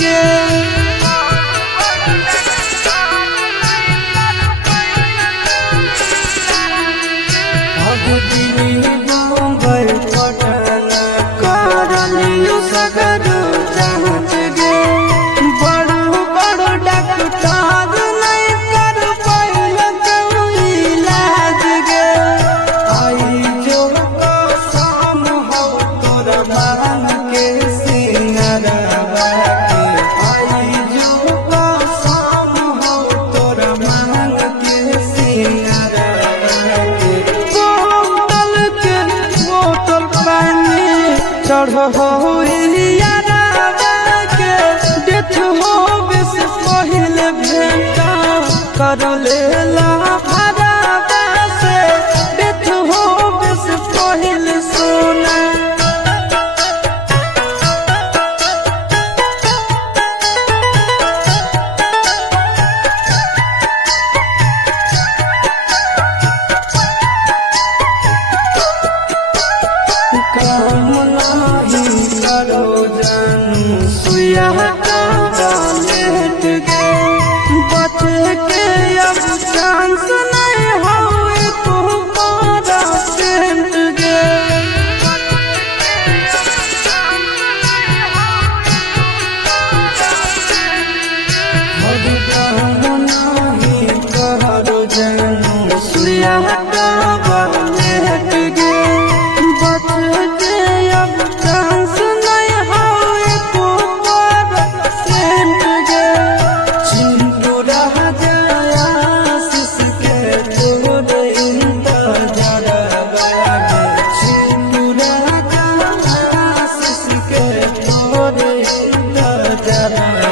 गे बम्बई पटन करलियो सगरो जांच गे बड़ो बड़ो डॉक्टर नहीं कर पाइल इलाज गे आई जो कसम हो तोर मान के सिंगरवा के आई जो कसम हो तोर मान के सिंगरवा के बोतल पानी चढ़ हो यारवा के डेथ हो बेस पहले भेंटा कर लेला भरावा से डेथ हो बेस पहले सोना काम नहीं करो जानू सुइया का लेट गे बचे के अब चांस नहीं होए तुम्हारा सेंट गे काम नहीं करो जानू सुइया का लेट गे जरा